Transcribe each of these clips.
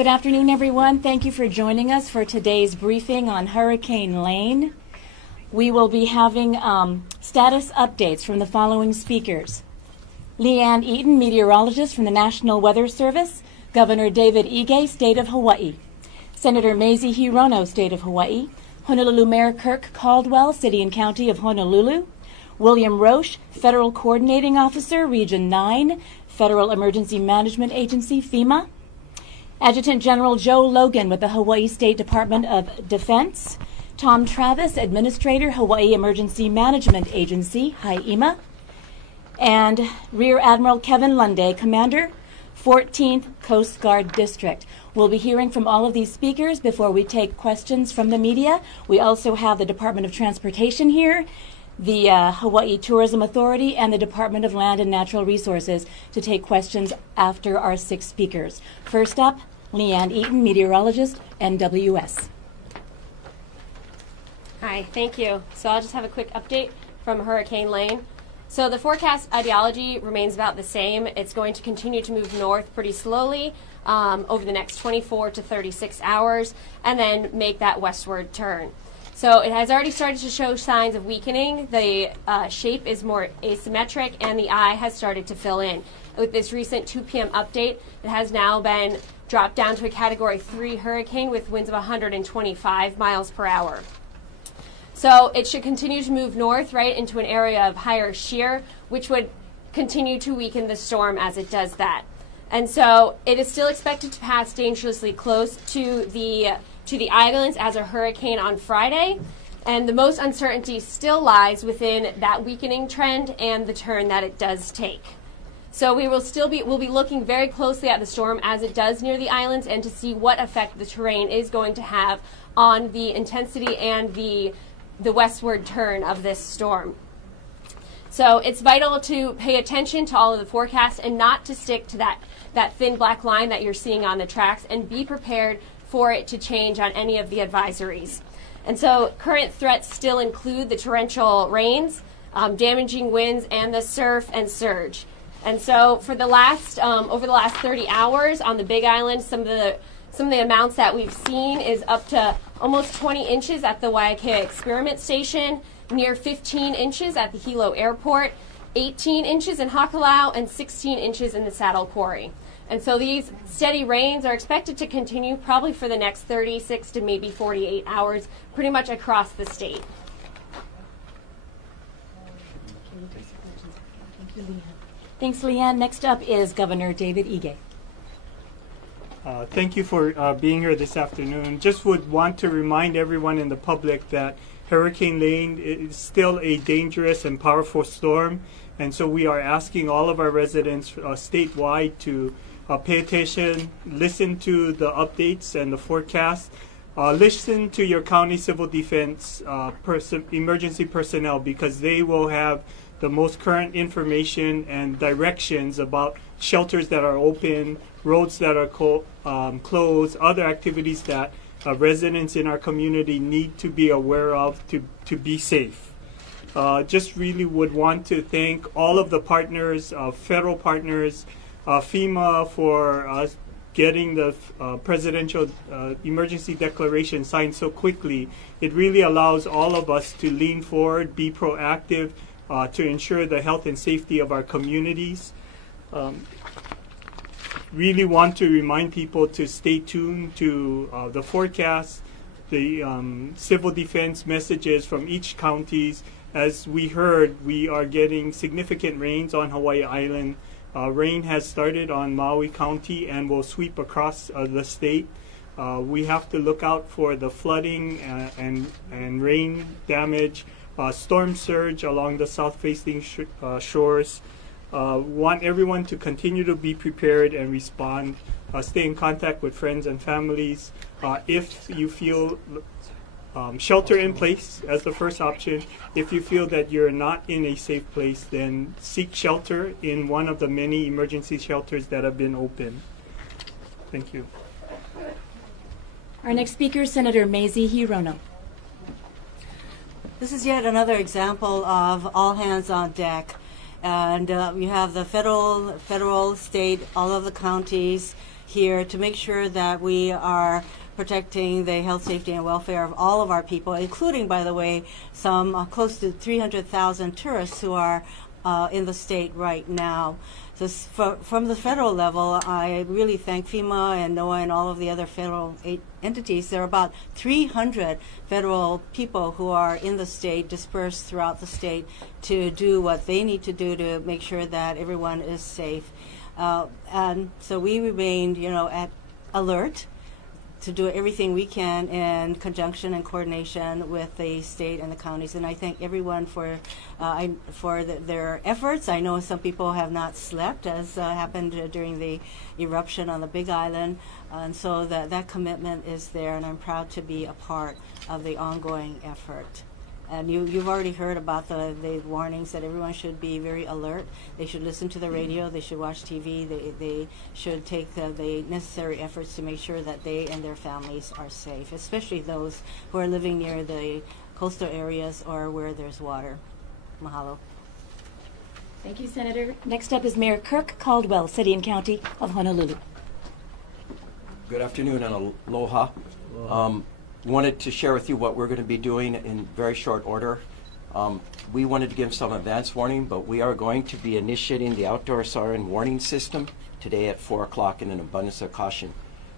Good afternoon, everyone. Thank you for joining us for today's briefing on Hurricane Lane. We will be having status updates from the following speakers. Leanne Eaton, meteorologist from the National Weather Service, Governor David Ige, State of Hawaii, Senator Mazie Hirono, State of Hawaii, Honolulu Mayor Kirk Caldwell, City and County of Honolulu, William Roche, Federal Coordinating Officer, Region 9, Federal Emergency Management Agency, FEMA, Adjutant General Joe Logan with the Hawaii State Department of Defense, Tom Travis, Administrator, Hawaii Emergency Management Agency, HIEMA, and Rear Admiral Kevin Lunde, Commander, 14th Coast Guard District. We'll be hearing from all of these speakers before we take questions from the media. We also have the Department of Transportation here, the Hawaii Tourism Authority, and the Department of Land and Natural Resources to take questions after our 6 speakers. First up, Leanne Eaton, meteorologist, NWS. Hi, thank you. So I'll just have a quick update from Hurricane Lane. So the forecast ideology remains about the same. It's going to continue to move north pretty slowly over the next 24 to 36 hours and then make that westward turn. So it has already started to show signs of weakening. The shape is more asymmetric and the eye has started to fill in. With this recent 2 p.m. update, it has now been dropped down to a Category 3 hurricane with winds of 125 miles per hour. So it should continue to move north right into an area of higher shear, which would continue to weaken the storm as it does that. And so it is still expected to pass dangerously close to the islands as a hurricane on Friday. And the most uncertainty still lies within that weakening trend and the turn that it does take. So we'll be looking very closely at the storm as it does near the islands and to see what effect the terrain is going to have on the intensity and the westward turn of this storm. So it's vital to pay attention to all of the forecasts and not to stick to that thin black line that you're seeing on the tracks, and be prepared for it to change on any of the advisories. And so current threats still include the torrential rains, damaging winds, and the surf and surge. And so for the last over the last 30 hours on the Big Island, some of the amounts that we've seen is up to almost 20 inches at the Waiakea Experiment Station, near 15 inches at the Hilo Airport, 18 inches in Hakalau, and 16 inches in the Saddle Quarry. And so these steady rains are expected to continue probably for the next 36 to maybe 48 hours, pretty much across the state. Thanks, Leanne. Next up is Governor David Ige. Thank you for being here this afternoon. Just would want to remind everyone in the public that Hurricane Lane is still a dangerous and powerful storm, and so we are asking all of our residents statewide to pay attention, listen to the updates and the forecast, listen to your county civil defense emergency personnel, because they will have the most current information and directions about shelters that are open, roads that are closed, other activities that residents in our community need to be aware of to be safe. Just really would want to thank all of the partners, federal partners, FEMA for getting the presidential emergency declaration signed so quickly. It really allows all of us to lean forward, be proactive, to ensure the health and safety of our communities. Really want to remind people to stay tuned to the forecast, the civil defense messages from each counties. As we heard, we are getting significant rains on Hawaii Island. Rain has started on Maui County and will sweep across the state. We have to look out for the flooding and rain damage, storm surge along the south-facing shores. Want everyone to continue to be prepared and respond. Stay in contact with friends and families. If you feel shelter in place as the first option. If you feel that you're not in a safe place, then seek shelter in one of the many emergency shelters that have been open. Thank you. Our next speaker is Senator Mazie Hirono. This is yet another example of all hands on deck. And we have the federal, state, all of the counties here to make sure that we are protecting the health, safety, and welfare of all of our people, including, by the way, some close to 300,000 tourists who are in the state right now. So from the federal level, I really thank FEMA and NOAA and all of the other federal entities. There are about 300 federal people who are in the state, dispersed throughout the state, to do what they need to do to make sure that everyone is safe. And so we remained, at alert to do everything we can in conjunction and coordination with the state and the counties. And I thank everyone for their efforts. I know some people have not slept, as happened during the eruption on the Big Island. And so that commitment is there, and I'm proud to be a part of the ongoing effort. And you've already heard about the warnings that everyone should be very alert. They should listen to the radio. They should watch TV. They should take the necessary efforts to make sure that they and their families are safe, especially those who are living near the coastal areas or where there's water. Mahalo. Thank you, Senator. Next up is Mayor Kirk Caldwell, City and County of Honolulu. Good afternoon and aloha. Wanted to share with you what we're going to be doing in very short order. We wanted to give some advance warning, but we are going to be initiating the outdoor siren warning system today at 4 o'clock in an abundance of caution.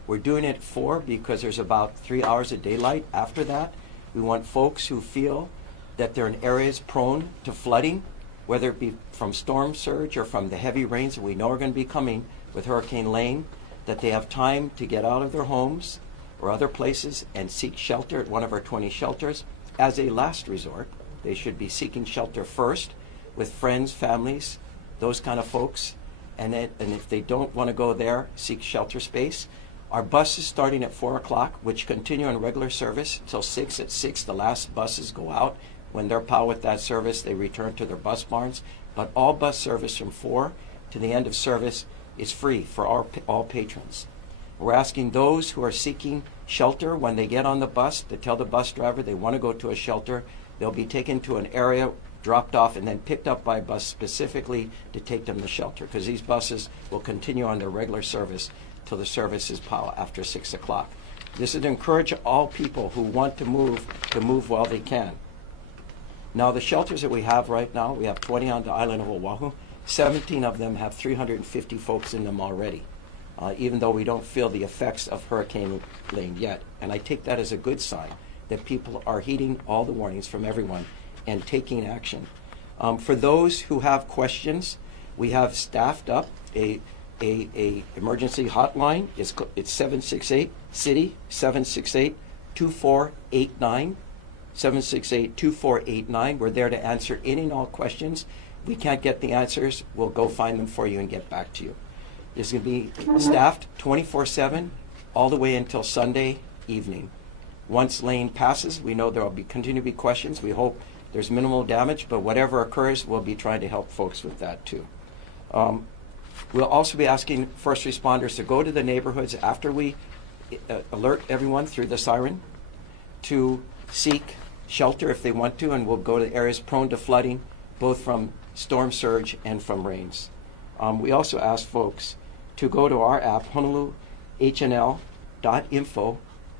We're doing it at 4 because there's about 3 hours of daylight. After that, we want folks who feel that they're in areas prone to flooding, whether it be from storm surge or from the heavy rains that we know are going to be coming with Hurricane Lane, that they have time to get out of their homes or other places and seek shelter at one of our 20 shelters. As a last resort, they should be seeking shelter first with friends, families, those kind of folks. And if they don't want to go there, seek shelter space. Our buses starting at 4 o'clock, which continue on regular service until 6. At 6, the last buses go out. When they're powered with that service, they return to their bus barns. But all bus service from 4 to the end of service is free for all patrons. We're asking those who are seeking shelter when they get on the bus to tell the bus driver they want to go to a shelter. They'll be taken to an area, dropped off, and then picked up by a bus specifically to take them to shelter, because these buses will continue on their regular service till the service is power after 6 o'clock. This is to encourage all people who want to move while they can. Now, the shelters that we have right now, we have 20 on the island of Oahu. 17 of them have 350 folks in them already. Even though we don't feel the effects of Hurricane Lane yet. And I take that as a good sign that people are heeding all the warnings from everyone and taking action. For those who have questions, we have staffed up a emergency hotline. It's 768-CITY, 768-2489, 768-2489. We're there to answer any and all questions. If we can't get the answers, we'll go find them for you and get back to you. It's going to be staffed 24/7 all the way until Sunday evening. Once Lane passes, we know there will continue to be questions. We hope there's minimal damage, but whatever occurs, we'll be trying to help folks with that too. We'll also be asking first responders to go to the neighborhoods after we alert everyone through the siren to seek shelter if they want to, and we'll go to areas prone to flooding, both from storm surge and from rains. We also ask folks to go to our app, honoluluhnl.info,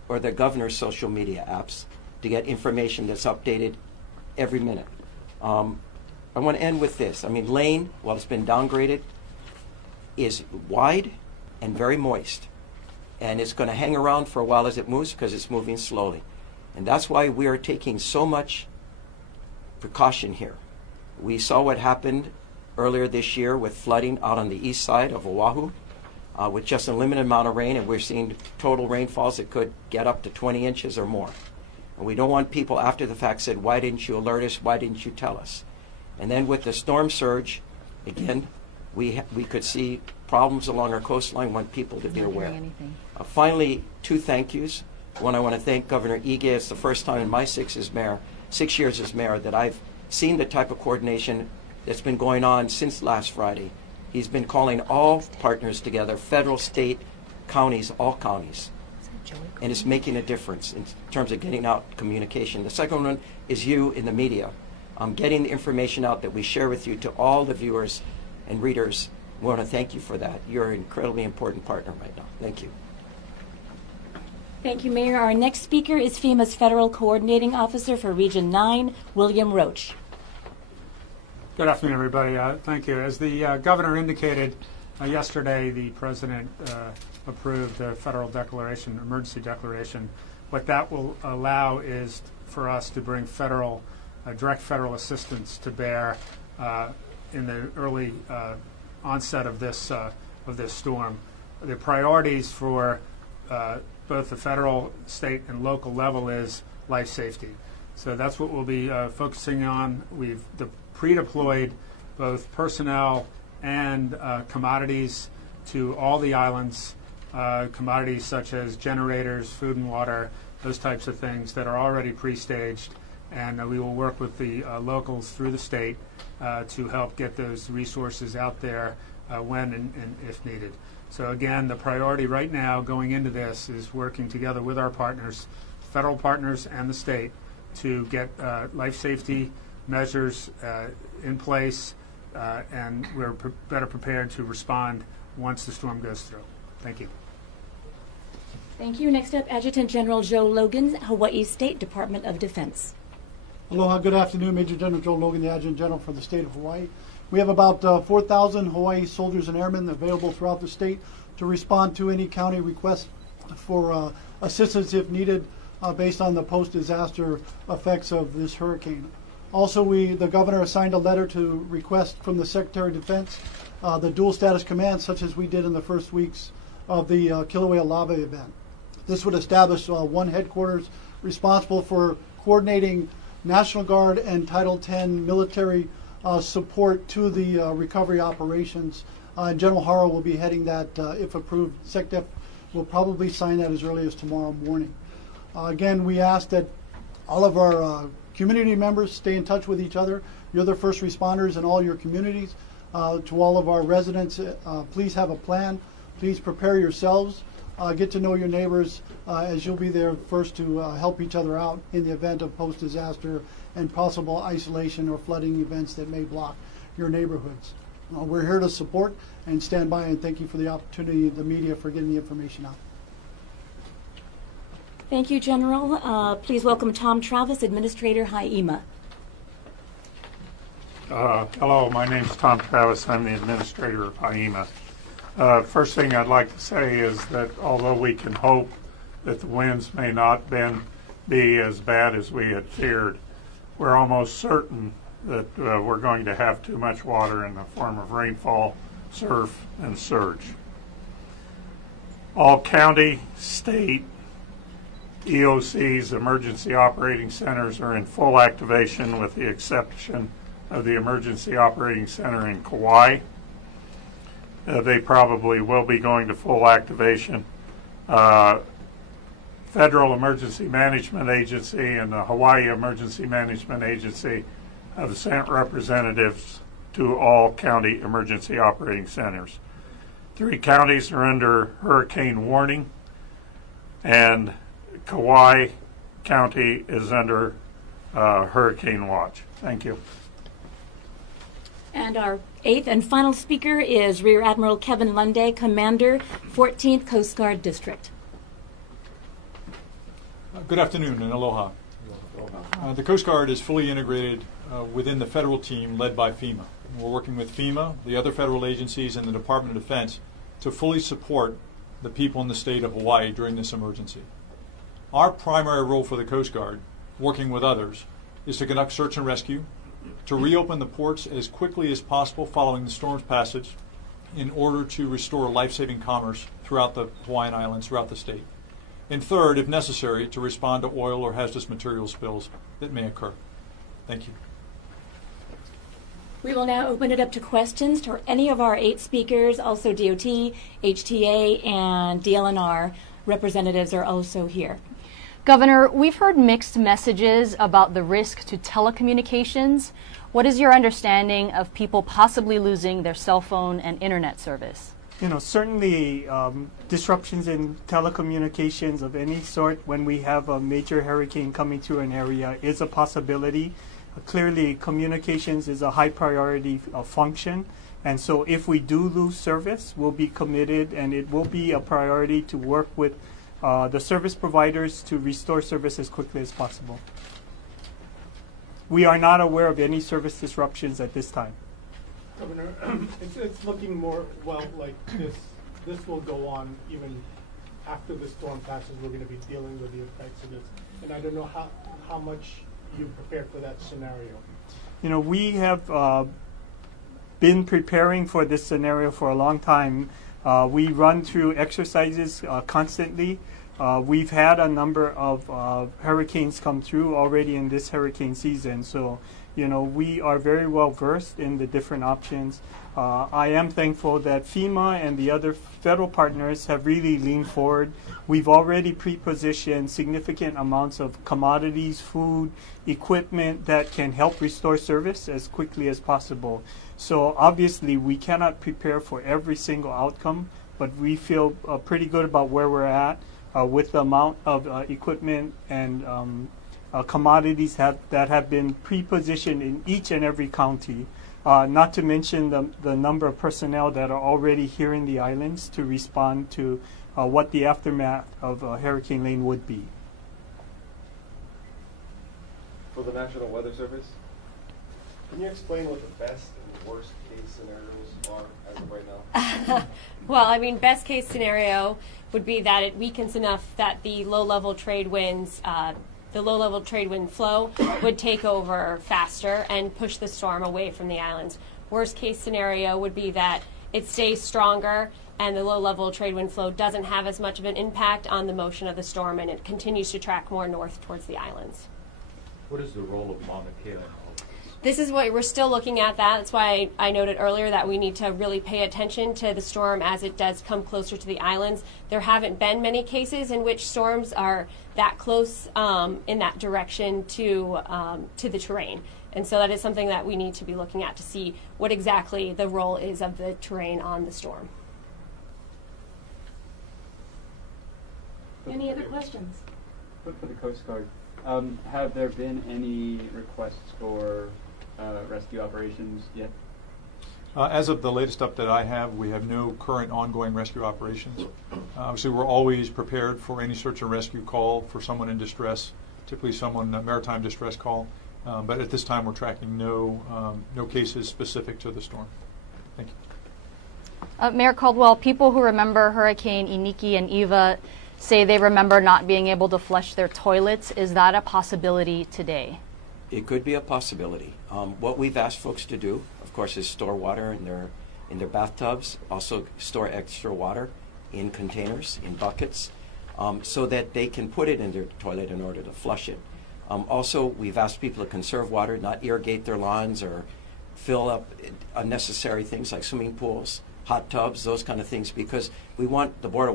or the governor's social media apps, to get information that's updated every minute. I want to end with this. I mean, Lane, while it's been downgraded, is wide and very moist. And it's going to hang around for a while as it moves because it's moving slowly. And that's why we are taking so much precaution here. We saw what happened earlier this year with flooding out on the east side of Oahu with just a limited amount of rain, and we're seeing total rainfalls that could get up to 20 inches or more. And we don't want people after the fact said, why didn't you alert us? Why didn't you tell us? And then with the storm surge, again, we could see problems along our coastline. Want people to be aware. Finally, 2 thank yous. One, I want to thank Governor Ige. It's the first time in my 6 years as mayor that I've seen the type of coordination that's been going on since last Friday. He's been calling all partners together, federal, state, counties, all counties. And it's making a difference in terms of getting out communication. The second one is you in the media. Getting the information out that we share with you to all the viewers and readers We want to thank you for that. You're an incredibly important partner right now. Thank you. Thank you, Mayor. Our next speaker is FEMA's Federal Coordinating Officer for Region 9, William Roach. Good afternoon, everybody. Thank you. As the governor indicated yesterday, the president approved the federal declaration, emergency declaration. What that will allow is for us to bring federal, direct federal assistance to bear in the early onset of this storm. The priorities for both the federal, state, and local level is life safety. So that's what we'll be focusing on. We've pre-deployed both personnel and commodities to all the islands, commodities such as generators, food and water, those types of things that are already pre-staged. And we will work with the locals through the state to help get those resources out there when and if needed. So again, the priority right now going into this is working together with our partners, federal partners and the state, to get life safety measures in place, and we're better prepared to respond once the storm goes through. Thank you. Thank you. Next up, Adjutant General Joe Logan, Hawaii State Department of Defense. Aloha, good afternoon. Major General Joe Logan, the Adjutant General for the state of Hawaii. We have about 4,000 Hawaii soldiers and airmen available throughout the state to respond to any county requests for assistance if needed based on the post-disaster effects of this hurricane. Also, the governor assigned a letter to request from the Secretary of Defense the dual status command, such as we did in the first weeks of the Kilauea lava event. This would establish one headquarters responsible for coordinating National Guard and Title X military support to the recovery operations. General Haro will be heading that if approved. SecDef will probably sign that as early as tomorrow morning. Again, we ask that all of our community members stay in touch with each other. You're the first responders in all your communities. To all of our residents, please have a plan. Please prepare yourselves. Get to know your neighbors as you'll be there first to help each other out in the event of post-disaster and possible isolation or flooding events that may block your neighborhoods. We're here to support and stand by, and thank you for the opportunity, the media, for getting the information out. Thank you, General. Please welcome Tom Travis, Administrator, HIEMA. Hello, my name is Tom Travis. I'm the Administrator of HIEMA. First thing I'd like to say is that although we can hope that the winds may not be as bad as we had feared, we're almost certain that we're going to have too much water in the form of rainfall, surf, and surge. All county, state, EOCs, emergency operating centers, are in full activation with the exception of the emergency operating center in Kauai. They probably will be going to full activation. Federal Emergency Management Agency and the Hawaii Emergency Management Agency have sent representatives to all county emergency operating centers. 3 counties are under hurricane warning, and Kauai County is under hurricane watch. Thank you. And our 8th and final speaker is Rear Admiral Kevin Lunde, Commander, 14th Coast Guard District. Good afternoon and aloha. The Coast Guard is fully integrated within the federal team led by FEMA. We're working with FEMA, the other federal agencies, and the Department of Defense to fully support the people in the state of Hawaii during this emergency. Our primary role for the Coast Guard, working with others, is to conduct search and rescue, to reopen the ports as quickly as possible following the storm's passage in order to restore life-saving commerce throughout the Hawaiian Islands, throughout the state. And third, if necessary, to respond to oil or hazardous material spills that may occur. Thank you. We will now open it up to questions to any of our 8 speakers. Also DOT, HTA, and DLNR representatives are also here. Governor, we've heard mixed messages about the risk to telecommunications. What is your understanding of people possibly losing their cell phone and internet service? You know, certainly disruptions in telecommunications of any sort when we have a major hurricane coming through an area is a possibility. Clearly, communications is a high priority function, And so if we do lose service, we'll be committed, and it will be a priority to work with the service providers to restore service as quickly as possible. We are not aware of any service disruptions at this time. Governor, it's looking more, well, like this will go on even after the storm passes. We're going to be dealing with the effects of this. And I don't know how much you prepared for that scenario. You know, we have been preparing for this scenario for a long time. We run through exercises constantly. We've had a number of hurricanes come through already in this hurricane season. So, you know, we are very well versed in the different options. I am thankful that FEMA and the other federal partners have really leaned forward. We've already pre-positioned significant amounts of commodities, food, equipment that can help restore service as quickly as possible. So obviously we cannot prepare for every single outcome, but we feel pretty good about where we're at with the amount of equipment and commodities that have been pre-positioned in each and every county. Not to mention the number of personnel that are already here in the islands to respond to what the aftermath of Hurricane Lane would be. For the National Weather Service, can you explain what the best and worst case scenarios are as of right now? Well, I mean, best case scenario would be that it weakens enough that the low-level trade winds, the low-level trade wind flow would take over faster and push the storm away from the islands. Worst case scenario would be that it stays stronger and the low-level trade wind flow doesn't have as much of an impact on the motion of the storm and it continues to track more north towards the islands. What is the role of Mauna Kea in all of this? This is what we're still looking at. That's why I noted earlier that we need to really pay attention to the storm as it does come closer to the islands. There haven't been many cases in which storms are that close in that direction to the terrain. And so that is something that we need to be looking at to see what exactly the role is of the terrain on the storm. Any other questions? For the Coast Guard, have there been any requests for rescue operations yet? As of the latest update I have, we have no current ongoing rescue operations. Obviously, we're always prepared for any search and rescue call for someone in distress, typically someone, a maritime distress call. But at this time, we're tracking no cases specific to the storm. Thank you. Mayor Caldwell, people who remember Hurricane Iniki and Eva say they remember not being able to flush their toilets. Is that a possibility today? It could be a possibility. What we've asked folks to do, of course, is store water in their bathtubs, also store extra water in containers, in buckets, so that they can put it in their toilet in order to flush it. Also, we've asked people to conserve water, not irrigate their lawns or fill up unnecessary things like swimming pools, hot tubs, those kind of things, because we want the Board of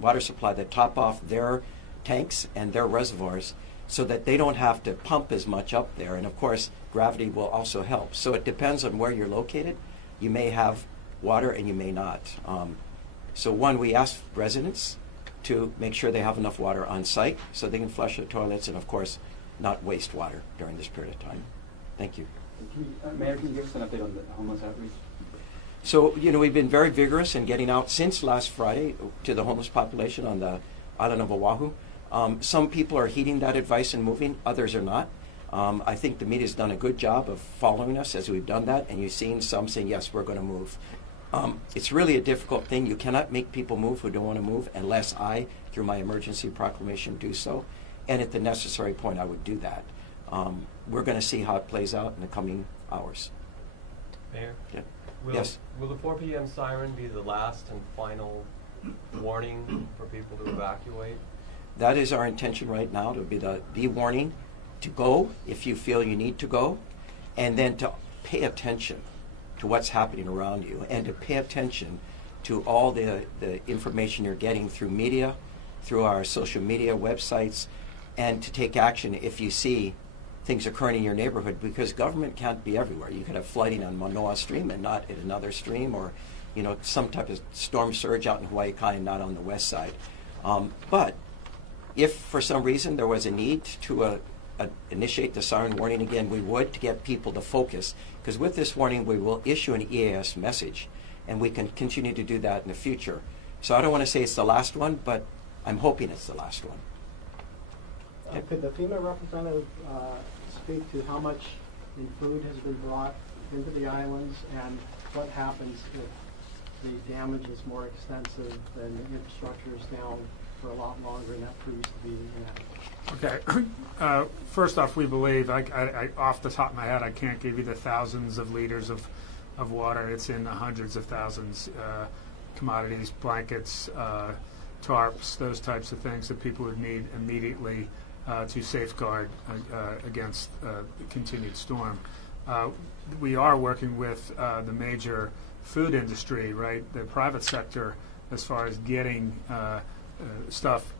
Water Supply to top off their tanks and their reservoirs so that they don't have to pump as much up there. And of course, gravity will also help. So it depends on where you're located. You may have water and you may not. So one, we ask residents to make sure they have enough water on site so they can flush their toilets and of course not waste water during this period of time. Thank you. Mayor, can you give us an update on the homeless outreach? So, you know, we've been very vigorous in getting out since last Friday to the homeless population on the island of Oahu. Some people are heeding that advice and moving, others are not. I think the media's done a good job of following us as we've done that, and you've seen some saying, yes, we're going to move. It's really a difficult thing. You cannot make people move who don't want to move unless I, through my emergency proclamation, do so. And at the necessary point, I would do that. We're going to see how it plays out in the coming hours. Mayor? Yeah. Yes. Will the 4 p.m. siren be the last and final warning for people to evacuate? That is our intention right now, to be the warning to go if you feel you need to go, and then to pay attention to what's happening around you, and to pay attention to all the information you're getting through media, through our social media websites, and to take action if you see things occurring in your neighborhood, because government can't be everywhere. You could have flooding on Manoa Stream and not at another stream, or you know, some type of storm surge out in Hawaii Kai and not on the west side. But if for some reason there was a need to initiate the siren warning again, we would, to get people to focus. Because with this warning, we will issue an EAS message, and we can continue to do that in the future. So I don't want to say it's the last one, but I'm hoping it's the last one. Could the FEMA representative speak to how much in food has been brought into the islands, and what happens if the damage is more extensive and the infrastructure is down for a lot longer and that proves to be inadequate? Okay. First off, we believe, off the top of my head, I can't give you the thousands of liters of water. It's in the hundreds of thousands. Commodities, blankets, tarps, those types of things that people would need immediately to safeguard against continued storm. We are working with the major food industry, right, the private sector, as far as getting stuff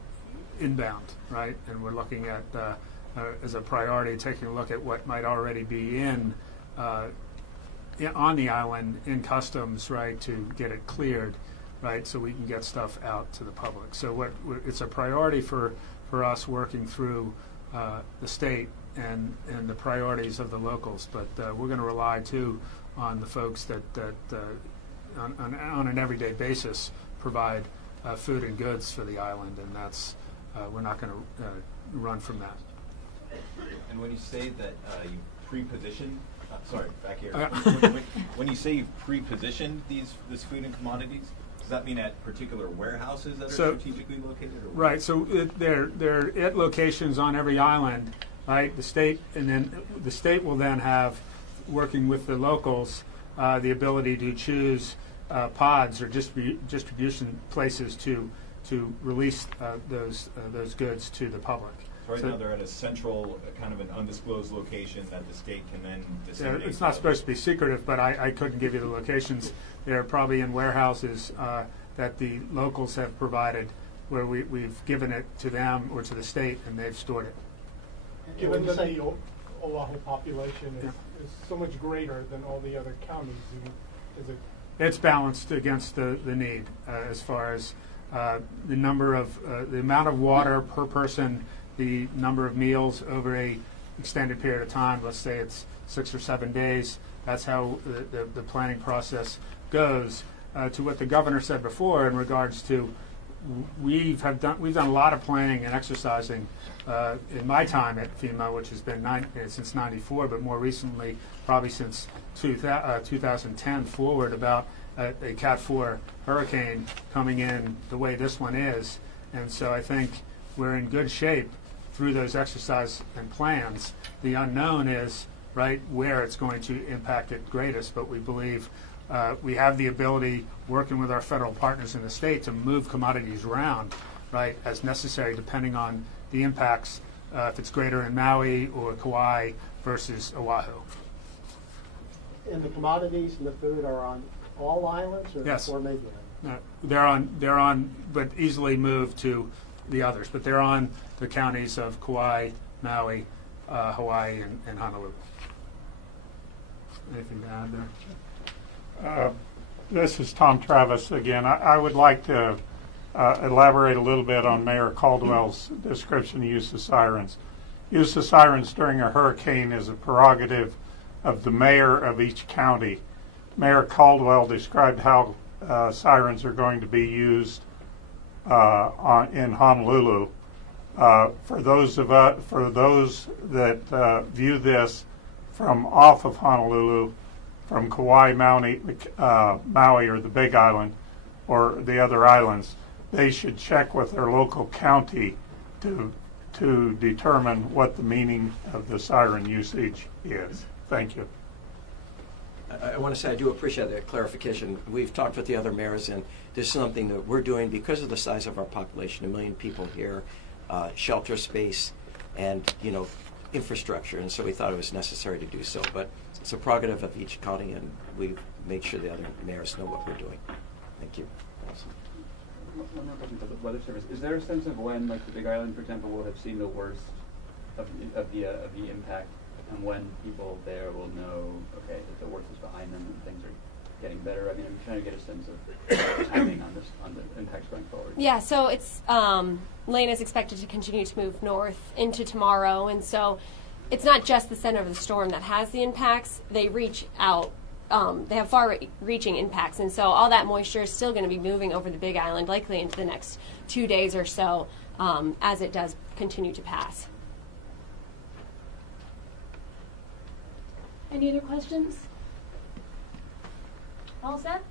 inbound, right? And we're looking at, as a priority, taking a look at what might already be on the island in customs, right, to get it cleared, right, so we can get stuff out to the public. So it's a priority for us working through the state and the priorities of the locals. But we're going to rely, too, on the folks that on an everyday basis provide food and goods for the island, and that's we're not going to run from that. And when you say that you pre-positioned, sorry, back here. When you say you've pre-positioned this food and commodities, does that mean at particular warehouses that are strategically located? Or right. So they're at locations on every island, right? The state, and then the state will then have, working with the locals, the ability to choose pods or distribution places to release those goods to the public. So right now they're at a central, kind of an undisclosed location that the state can then disseminate. It's not supposed to be secretive, but I couldn't give you the locations. They're probably in warehouses that the locals have provided, where we've given it to them or to the state, and they've stored it. Given that the Oahu population is so much greater than all the other counties, is it? It's balanced against the need as far as the number of the amount of water per person, the number of meals over a extended period of time. Let's say it's 6 or 7 days. That's how the planning process goes. To what the governor said before in regards to, we've done a lot of planning and exercising in my time at FEMA, which has been since '94, but more recently, probably since 2010 forward, about a Cat 4 hurricane coming in the way this one is. And so I think we're in good shape through those exercise and plans. The unknown is, right, where it's going to impact it greatest, but we believe we have the ability, working with our federal partners in the state, to move commodities around, right, as necessary, depending on the impacts, if it's greater in Maui or Kauai versus Oahu. And the commodities and the food are on all islands, or yes, or maybe they're on, but easily moved to the others. But they're on the counties of Kauai, Maui, Hawaii, and Honolulu. Anything to add there? This is Tom Travis again. I would like to elaborate a little bit on Mayor Caldwell's description of use of sirens. Use of sirens during a hurricane is a prerogative of the mayor of each county. Mayor Caldwell described how sirens are going to be used in Honolulu. For those that view this from off of Honolulu, from Kauai, Maui, or the Big Island, or the other islands, they should check with their local county to determine what the meaning of the siren usage is. Thank you. I want to say I do appreciate that clarification. We've talked with the other mayors, and this is something that we're doing because of the size of our population, 1 million people here, shelter space, and infrastructure, and so we thought it was necessary to do so. But it's a prerogative of each county, and we've made sure the other mayors know what we're doing. Thank you. One more question for the Weather Service. Is there a sense of when, like the Big Island, for example, will have seen the worst of the impact, and when people there will know, okay, that the worst is behind them and things are getting better? I mean, I'm trying to get a sense of timing on the impacts going forward. Yeah, so it's Lane is expected to continue to move north into tomorrow, and so it's not just the center of the storm that has the impacts. They reach out. They have far-reaching impacts, and so all that moisture is still going to be moving over the Big Island, likely into the next 2 days or so, as it does continue to pass. Any other questions? All set?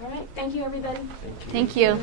All right. Thank you, everybody. Thank you.